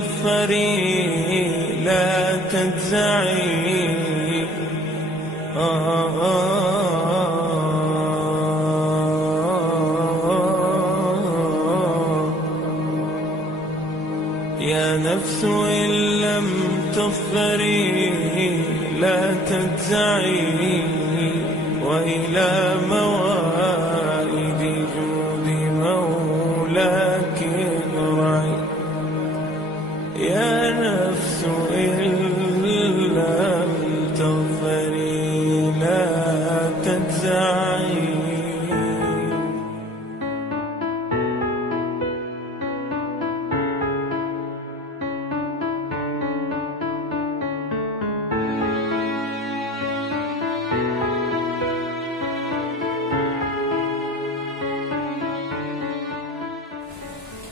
تظفري لا تجزعي يا نفس إن لم تظفري لا تجزعي وإلى موائد جود مولاك ارعي يا نفس إن لم تظفري لا تجزعي.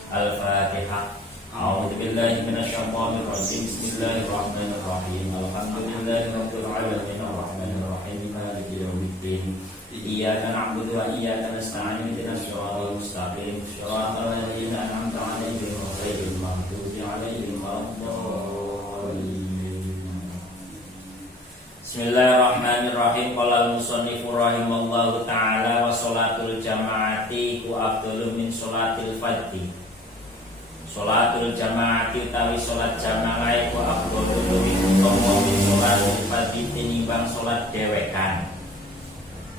Al-Fatihah. A'udzubillahi minasyaitonir rajim. Bismillahirrahmanirrahim. Alhamdulillahirabbil alamin arrahmanir rahim maliki yaumiddin. Iyyaka na'budu wa iyyaka nasta'in ihdinas siratal mustaqim siratal ladzina an'amta 'alaihim ghairil maghdubi 'alaihim waladdallin. Bismillahirrahmanirrahim. Qala al-musannifur rahimallahu ta'ala wa sholatul jamaati ku afdalu min sholatil fardhi. Sholatul jamaati utawi sholat jamaah iku afdalu luwih utama min sholatil fardhi tinimbang sholat dhewekan.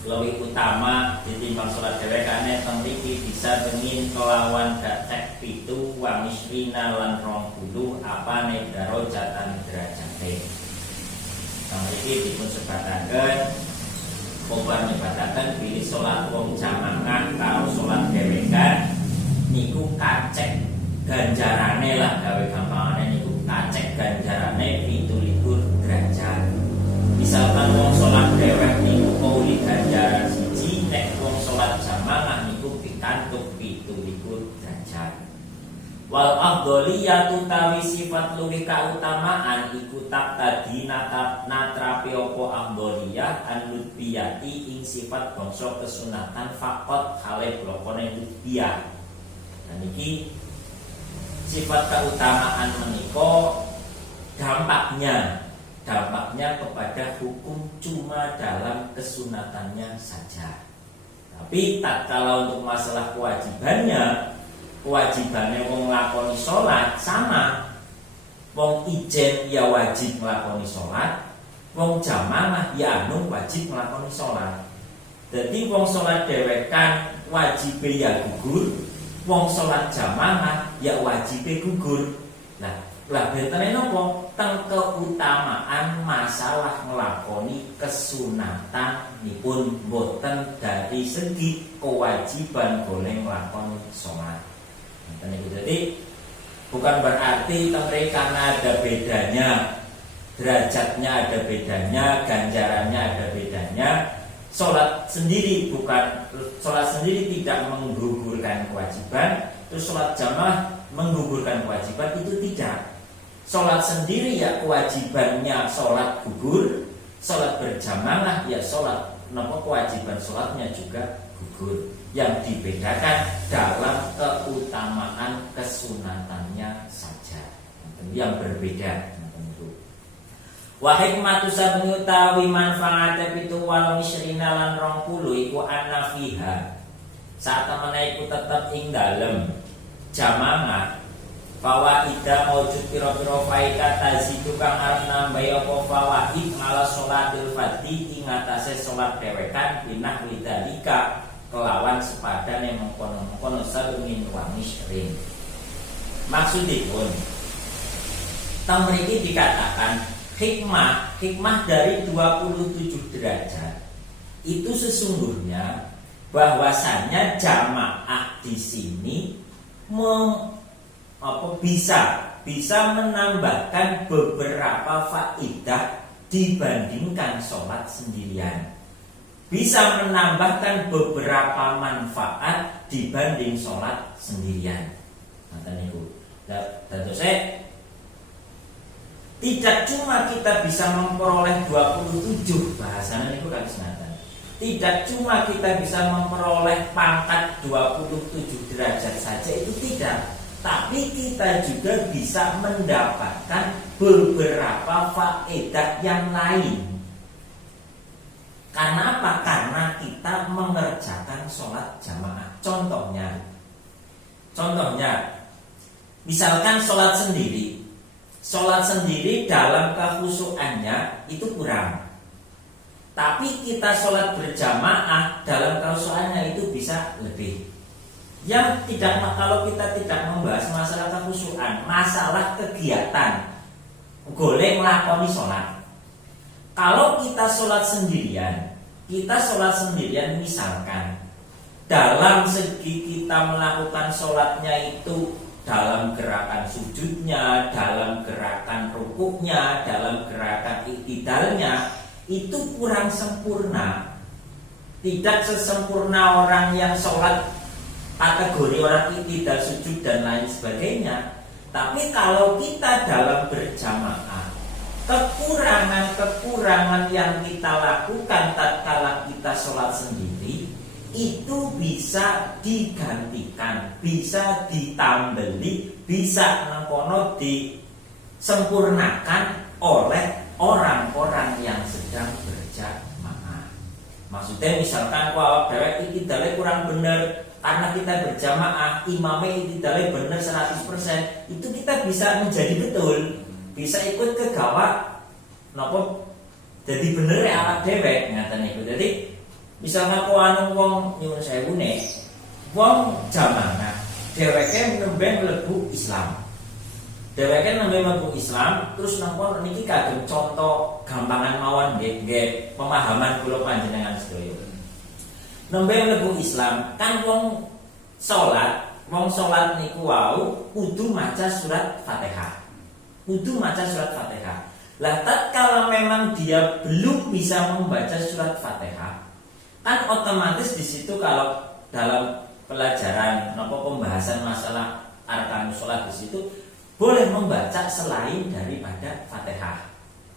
Luwih utama ditimbang sholat dhewekane teng mriki bisa pengin kelawan cek 7 wa misrina lan 20 apane darajatan derajate. Teng mriki dipun sebataken kobar nyebataken pilih sholat wong jamaah karo sholat dhewekan niku kacek ganjarane lah gawe gampangane niku kacek ganjarane 17 derajat. Misalkan wong sholat dhewek niku kauli ganjaran siji, nek wong sholat jamaah niku pikantuk 17 derajat. Wal afdholiyatu tawi sifat luwih kautamaan iku tak tadi natrapi opo afdholiyah an lutbiyati ing sifat bangsa kesunatan fakot hale blokone lutbiyah. Dan iki sifat keutamaan meniko dampaknya kepada hukum cuma dalam kesunatannya saja. Tapi tak kala untuk masalah kewajibannya wong nglakoni sholat sama. Wong ijen ya wajib nglakoni sholat, wong jamaah ya anu wajib nglakoni sholat. Jadi wong sholat dhewekan wajib ya gugur, wong sholat jamaah ya wajib gugur. Lah bentene napa? Teng keutamaan masalah nglakoni kesunatan nipun boten dari segi kewajiban boleh nglakoni sholat. Jadi bukan berarti karena ada bedanya, derajatnya ada bedanya, ganjarannya ada bedanya. Sholat sendiri tidak menggugurkan kewajiban, terus sholat jamaah menggugurkan kewajiban, itu tidak. Sholat sendiri ya kewajibannya sholat gugur, sholat berjamaah ya sholat kewajiban sholatnya juga gugur. Yang dibedakan dalam keutamaan kesunatannya saja, yang berbeda. Wa hikmatu sabni utawi manfaate pitu walau isrina lan 20 iku anna fiha saat temene iku tetep ing dalem jamaah fawaida maujud pira-pira faedah tazidu kang arep nambahi apa fawaid malah sholatil fardhi ing atase salat dhewekan binah lidalika kelawan sepadane mengkono-mengkono salumin wa misrin. Maksudipun teng mriki dikatakan hikmah dari 27 derajat itu sesungguhnya bahwasannya jamaah di sini bisa menambahkan beberapa faedah dibandingkan sholat sendirian, bisa menambahkan beberapa manfaat dibanding sholat sendirian. Tentu saya tidak cuma kita bisa memperoleh 27 bahasanya itu kan senatan. Tidak cuma kita bisa memperoleh pangkat 27 derajat saja, itu tidak. tapi kita juga bisa mendapatkan beberapa faedah yang lain. Karena apa? Karena kita mengerjakan sholat jamaah. Contohnya, misalkan sholat sendiri dalam kekhusyuannya itu kurang. Tapi kita sholat berjamaah dalam kekhusyuannya itu bisa lebih. Kalau kita tidak membahas masalah kekhusyuan, masalah kegiatan, golek nglakoni sholat. Kalau kita sholat sendirian misalkan dalam segi kita melakukan sholatnya itu dalam gerakan sujudnya, dalam gerakan rukuknya, dalam gerakan iktidalnya itu kurang sempurna. Tidak sesempurna orang yang sholat kategori orang iktidal, sujud dan lain sebagainya. Tapi kalau kita dalam berjamaah, kekurangan yang kita lakukan tatkala kita sholat sendiri itu bisa digantikan, bisa ditambeli, bisa disempurnakan oleh orang-orang yang sedang berjamaah. Maksudnya misalkan kalau dewek iktidalnya kurang benar, karena kita berjamaah imamnya iktidalnya benar 100%, itu kita bisa menjadi betul, bisa ikut ke gawat nopo jadi bener ya awak dewek ngaten niku. Jadi misalnya kau anu wong nyuwun sewu nek wong jamaah dheweke nembe mlebu Islam. Terus napa niki kagem contoh gampangan mawon nggih pemahaman kula panjenengan sedaya. Nembe mlebu Islam kan wong salat niku wau kudu maca surat Fatihah. Lah tatkala memang dia belum bisa membaca surat Fatihah, kan otomatis di situ kalau dalam pelajaran pembahasan masalah arkanus salat di situ boleh membaca selain daripada Fatihah.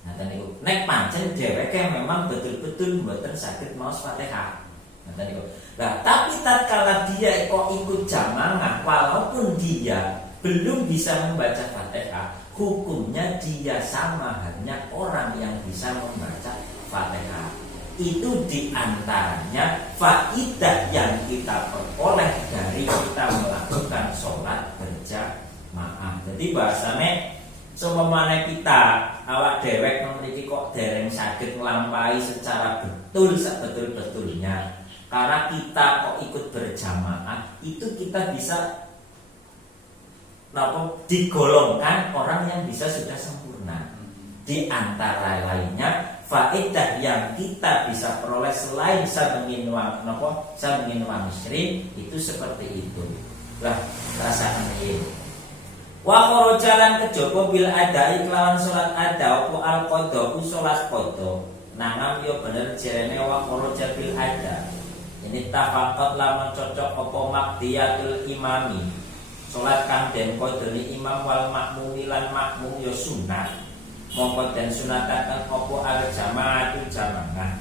Nah niku nek pancen dheweke memang betul-betul mboten saged maos Fatihah. Nah niku. Lah tapi tatkala dia kok ikut jamaah walaupun dia belum bisa membaca Fatihah, hukumnya dia sama halnya orang yang bisa membaca Fatihah. Itu diantaranya faidah yang kita peroleh dari kita melakukan sholat berjamaah. Jadi bahasanya seumpamane kita awak dewek memiliki kok dereng saged nglampahi secara betul sebetul-betulnya, karena kita kok ikut berjamaah itu kita bisa digolongkan orang yang bisa sudah sempurna. Di antara lainnya faedah yang kita bisa peroleh selain samengin muslim itu seperti itu. Lah rasakan ini. Wa jalan kejaba bil adai kelawan salat ada apa al qada salat qada. Nangam yo bener jerene wa bil ada. Ini tafaqat lamun cocok apa maqdiyatul imami. Salat kang den kodoni imam wal makmumi lan makmum ya sunat. Mongko den sunataken apa al jamaatul jamaah.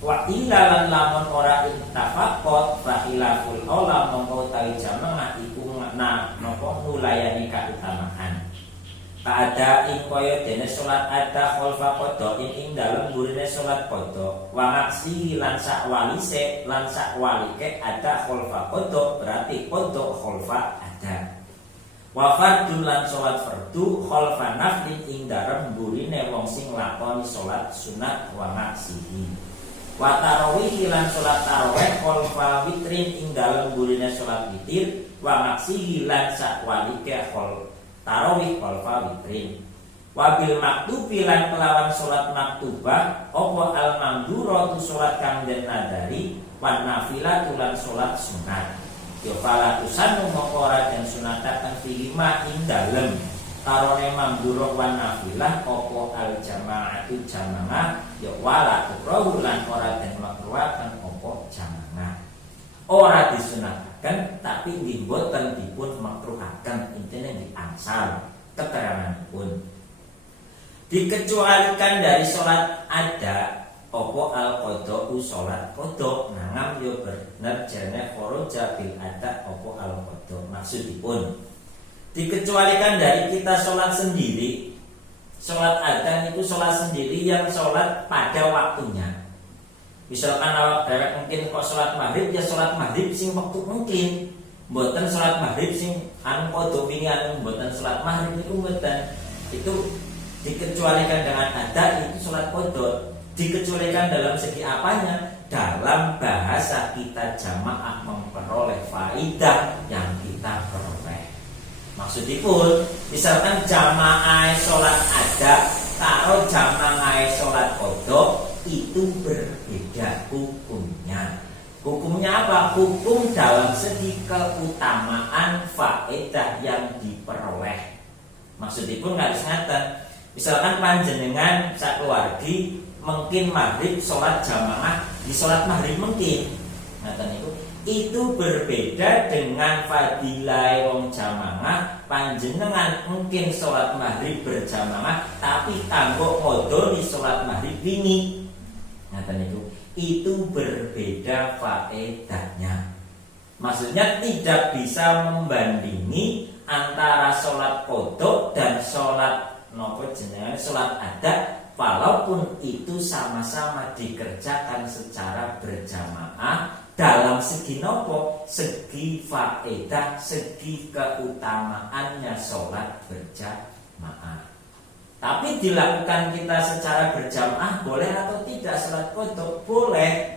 Wa ilalan lamun ora ittafaqat fa ilaful aula mongko tawi jamaah iku makna napa nulayani kautamaan. Kaada ing kaya dene salat ada khalfa qada ing dalem burine salat qada. Wa maksi lan sakwalise lan sakwalike ada khalfa qada berarti qada khalfa wa fardun lan sholat fardu khalfa naflin ing darem burine wong sing lakoni sholat sunat wa maksihi. Wa tarawih lan sholat tarawih khalfa witrin ing dalem burine sholat witir wa maksihi lan sakwalike khol tarawih khalfa witrin. Wa bil maktubi lan kelawan sholat maktubah apa al mamduratu sholat kang den nadari wa nafilatu lan sholat sunat. Yo fala tusanu mongkora dan sunatakan filima ing dalem karone mamduro wan nafilah opo al jamaatu jamaah yo wala tukrahu lan ora den makruhaken opo jamaah. Ora disunataken tapi mboten dipun makruhaken, intine diangsal keteranganipun. Dikecualikan dari sholat ada opo al qada sholat qada nangam yo bener jane kharaja bil ada opo al qada. Maksudipun Dikecualikan dari kita sholat sendiri. Sholat adzan itu sholat sendiri yang sholat pada waktunya. Misalkan awak dewek mungkin kok sholat maghrib, ya sholat maghrib sing waktu mungkin. Mboten sholat maghrib sing anu kodho wingi anu mboten sholat maghrib itu mboten. Itu dikecualikan dengan ada itu sholat kodho. Dikecualikan dalam segi apanya? Dalam bahasa kita jamaah memperoleh faidah yang kita peroleh. Maksudipun misalkan jamaah sholat ada karo jamaah sholat kodho itu berbeda hukumnya. Hukumnya apa? Hukum dalam segi keutamaan faedah yang diperoleh. Maksudipun harus ngaten. Misalkan panjenengan sakeluargi mungkin maghrib sholat jamaah di sholat maghrib mungkin. Ngaten itu berbeda dengan fadilah wong jamaah. Panjenengan mungkin sholat maghrib berjamaah tapi kanggo modho di sholat maghrib wingi. Ngaten itu berbeda faedahnya. Maksudnya tidak bisa membandingi antara sholat kodok dan sholat nopo jenengan sholat adat, walaupun itu sama-sama dikerjakan secara berjamaah dalam segi nopo, segi faedah, segi keutamaannya sholat berjamaah. Tapi dilakukan kita secara berjamaah boleh atau tidak sholat kodok? Boleh.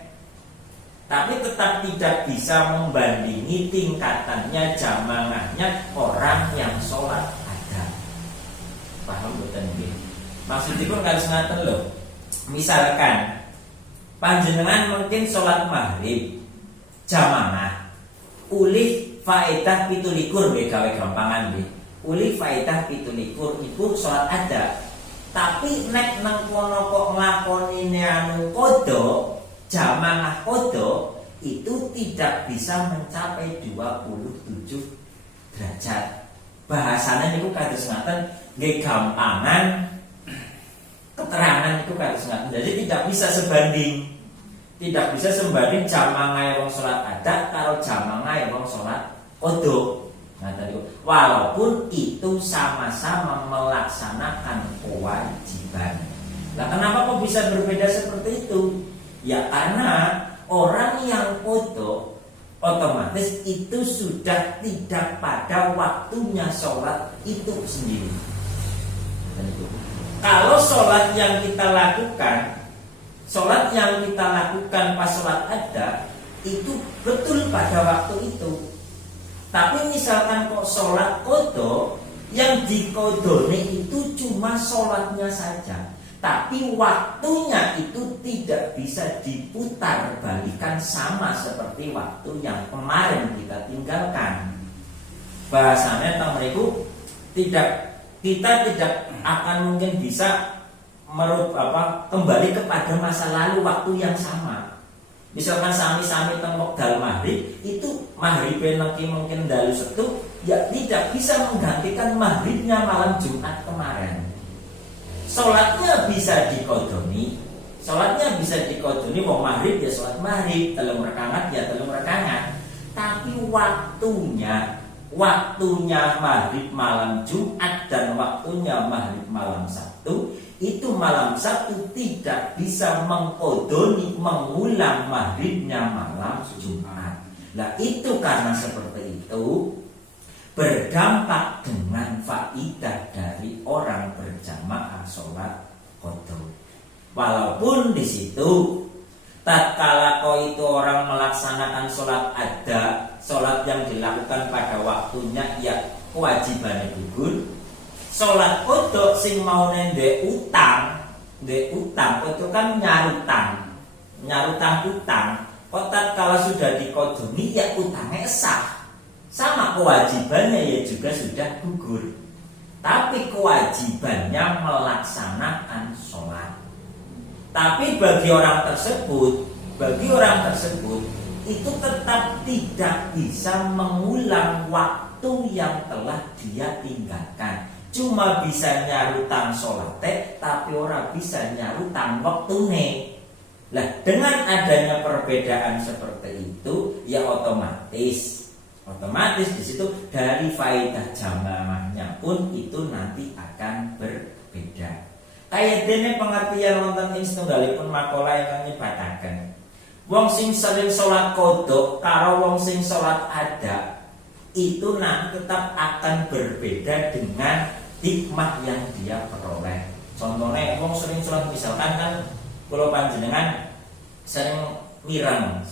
Tapi tetap tidak bisa membandingi tingkatannya jamaahnya orang yang sholat ada. Paham betul nggih? Maksudnya pun harus ngaten loh. Misalkan panjenengan mungkin sholat maghrib jamaah, ulih faedah 17 nggih gawe gampangan nggih. Ulih faedah 17 iku sholat ada. Tapi nek nang kono kok nglakonine anu kodho, jamaah kodho itu tidak bisa mencapai 27 derajat. Bahasanya niku kados ngaten, nggih gampangan keterangan itu kados ngaten. Jadi tidak bisa sebanding. Tidak bisa sebanding jamaah wong salat adat karo jamaah wong salat qodho. Walaupun itu sama-sama melaksanakan kewajiban. Nah, kenapa kok bisa berbeda seperti itu? Ya karena orang yang qodho otomatis itu sudah tidak pada waktunya sholat itu sendiri. Kalau sholat yang kita lakukan pas sholat ada itu betul pada waktu itu. Tapi misalkan kok sholat qodho, yang dikodone itu cuma sholatnya saja, tapi waktunya itu tidak bisa diputar balikan sama seperti waktu yang kemarin kita tinggalkan. Bahasanya tentang mereka kita tidak akan mungkin bisa kembali kepada masa lalu waktu yang sama. Misalkan sami-sami tengok dal maghrib, itu maghrib nanti mungkin dalu setu, ya tidak bisa menggantikan maghribnya malam Jumat kemarin. Sholatnya bisa dikodoni, mau maghrib ya sholat maghrib, telung rakaat ya telung rakaat. Tapi waktunya maghrib malam Jumat dan waktunya maghrib malam Sabtu, itu malam Sabtu tidak bisa mengkodoni mengulang maghribnya malam Jumat. Nah itu karena seperti itu berdampak dengan faidah dari orang berjamaah sholat qodho. Walaupun di situ tatkala itu orang melaksanakan sholat ada, sholat yang dilakukan pada waktunya ya kewajibannya gugur. Sholat qodho sing mau ndek utang itu kan nyarutang utang. Kotak kalau sudah dikodoni ya utangnya sah, sama kewajibannya ya juga sudah gugur. Tapi kewajibannya melaksanakan sholat. Tapi bagi orang tersebut itu tetap tidak bisa mengulang waktu yang telah dia tinggalkan. Cuma bisa nyarutang sholat, tapi orang bisa nyarutang waktune. Nah, dengan adanya perbedaan seperti itu, ya otomatis Otomatis di situ dari faedah jamaahnya pun itu nanti akan berbeda. Kayak dene pengertian wonten ing setunggalipun makalah ingkang nyebataken wong sing sering salat qodho karo wong sing salat ada itu nanti tetap akan berbeda dengan hikmah yang dia peroleh. Contohnya wong sering salat misalkan kan kula panjenengan sering mirang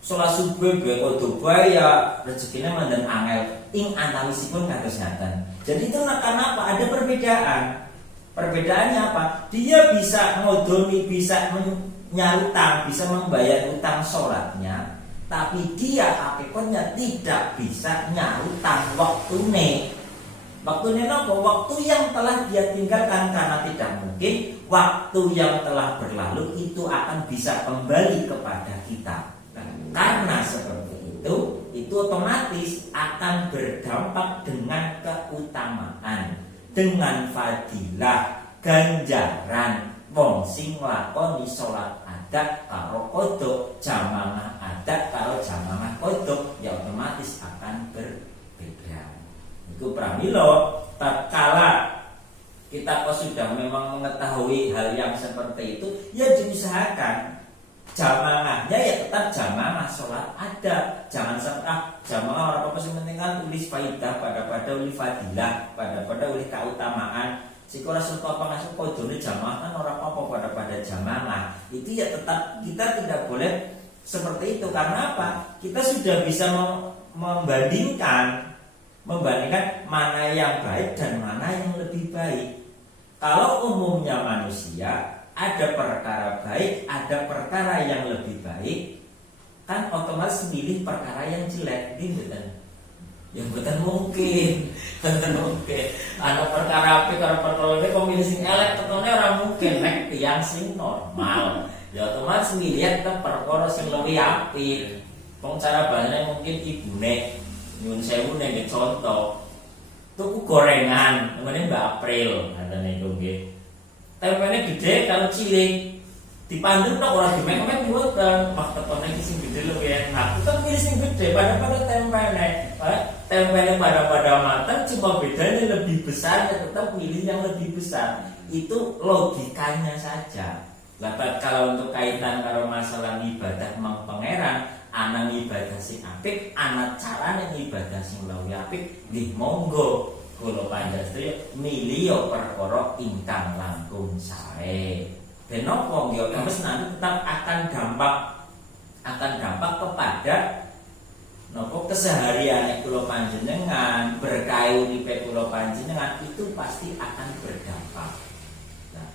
salat subuh gue qodho bae ya rezekine manden angel ing antawisipun kados ngaten. Jadi itu kenapa ada perbedaan. Perbedaannya apa? Dia bisa ngodoni, bisa nyarutang, bisa membayar utang sholatnya, tapi dia hakikatnya tidak bisa nyarutang waktune. Waktune nopo? Waktu yang telah dia tinggalkan, karena tidak mungkin waktu yang telah berlalu itu akan bisa kembali kepada kita. Nah, karena seperti itu otomatis akan berdampak dengan keutamaan, dengan fadilah, ganjaran wong sing nglakoni salat adat karo qodho, jamaah adat karo jamaah qodho ya otomatis akan berbeda. Itu pramila tatkala kita sudah memang mengetahui hal yang seperti itu, ya diusahakan jamaahnya ya tetap jamaah salat adat. Jangan sampai jamaah orang apa sing penting kan tulis faidah pada uli fadilah, pada uli keutamaan. Sik ora serta apa ngasih kodone jamaah kan ora apa-apa pada jamaah. Itu ya tetap kita tidak boleh seperti itu. Karena apa? Kita sudah bisa membandingkan mana yang baik dan mana yang lebih baik. Kalau umumnya manusia ada perkara baik, ada perkara yang lebih baik, kan otomatis milih perkara yang jelek, gitu kan? Ya betul mungkin. Ada perkara apik karo perkara elek kok milih sing elek, ketone ora mungkin nek tiyang sing normal. Ya otomatis milih tetep perkara sing luwih apik. Wong cara bahasane mungkin ibune nyun sewu nek contoh tuku gorengan, ngene Mbak April, ngene iku nggih. Tempene gede kalau cilik dipandung tok ora dimek-mek mboten. Wah ketone iki sing gede lho ya. Nah, kita pilih sing gede pada tempene. Tempene pada matang cuma bedanya lebih besar ya tetap pilih yang lebih besar. Itu logikanya saja. Lah kalau untuk kaitan karo masalah ibadah mang pangeran, ana ibadah sing apik, ana carane ibadah sing luwih apik, nggih monggo. Kula panjenengan milih perkara ingkang langkung sae. Ben napa nggih terus nanti tetap akan dampak kepada napa keseharian kula panjenengan, berkah uripe kula panjenengan itu pasti akan berdampak. Nah,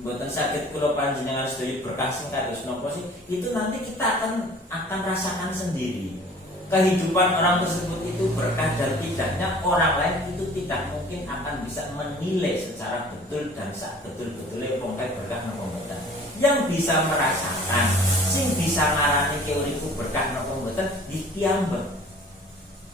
mboten saged kula panjenengan sedaya berkah sing kados napa sih? Itu nanti kita akan rasakan sendiri. Kehidupan orang tersebut itu berkah dan tidaknya orang lain itu tidak mungkin akan bisa menilai secara betul dan betul-betulnya pongkai berkah napa mboten. Yang bisa merasakan, sing bisa ngarani ke uripku berkah napa mboten dipiyambak.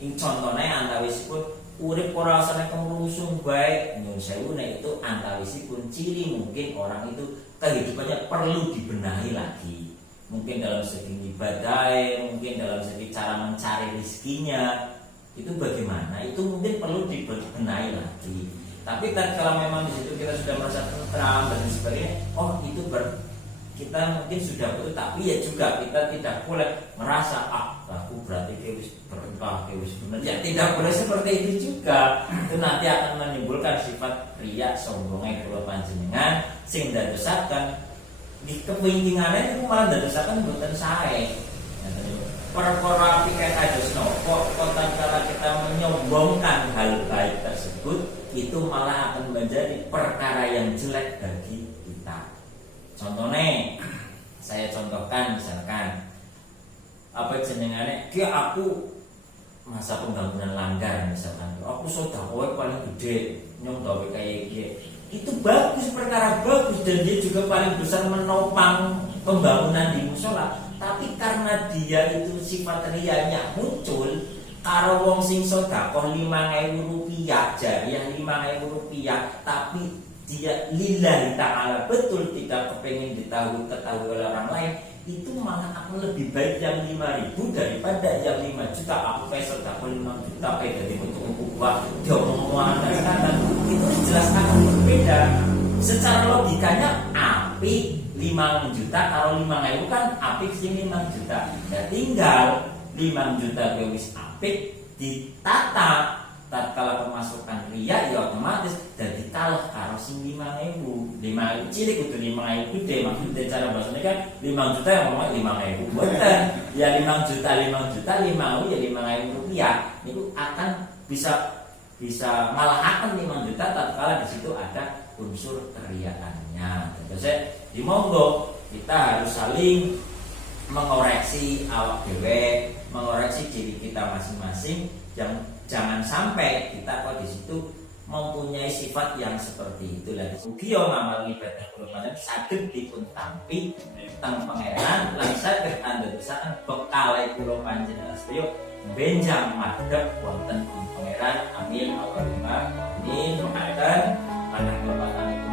Ing contone antawisipun urip ora usah kemrungsung bae, nyun sewu nek itu antawisipun ciri mungkin orang itu kehidupannya perlu dibenahi lagi. Mungkin dalam segi ibadah, mungkin dalam segi cara mencari rezekinya, itu bagaimana? Itu mungkin perlu dibenahi lagi. Tapi kalau memang di situ kita sudah merasa tentram dan sebagainya, oh itu kita mungkin sudah betul, tapi ya juga kita tidak boleh merasa aku berarti kewis berkah, kewis benar. Ya tidak boleh seperti itu juga. Itu nanti akan menimbulkan sifat riya sombongnya kula panjenengan sing dadosaken di kepingingannya itu malah dadosaken mboten sae. Perkara pikir kados nopo tatkala kita menyombongkan hal baik tersebut itu malah akan menjadi perkara yang jelek bagi kita. Contohnya saya contohkan misalkan apa jenengane ki aku masa pembangunan langgar misalkan aku sedekah paling gede nyong gawe kaya iki. Itu bagus, perkara bagus dan dia juga paling besar menopang pembangunan di musola. Tapi karena dia itu sifat riyanya muncul, karo wong sing sedekah 5.000 rupiah, jariah 5.000 rupiah, tapi dia lillahi ta'ala betul tidak kepengen ketahui oleh orang lain, itu malah akan lebih baik yang 5.000 daripada yang 5 juta. Aku pesel dapat 5 juta kayak dari untuk gua dia ngomong kata itu jelas akan berbeda. Secara logikanya api 5 juta kalau 5.000 kan api sini 5 juta. Ya tinggal 5 juta wis api ditata tatkala pemasukan ria ya otomatis jadi kalah karo sing 5.000 cilik kudu 5.000 gede. Maksudnya cara bahasanya kan 5 juta yang ngomong 5.000 boten ya 5 juta 5 juta 5.000 ya 5.000 rupiah itu akan bisa malah akan 5 juta tatkala di situ ada unsur keriaannya. Terus di monggo kita harus saling mengoreksi awak dewe, mengoreksi diri kita masing-masing. Jangan sampai kita kok di situ mempunyai sifat yang seperti itu. Lagi ugi yo ngamal ibadah kula saged dipun tampi teng pangeran lan saged andadosaken bekale kula panjenengan sedaya benjang madhep wonten ing pangeran. Amin Allahumma amin. Mekaten panjenengan kula panjenengan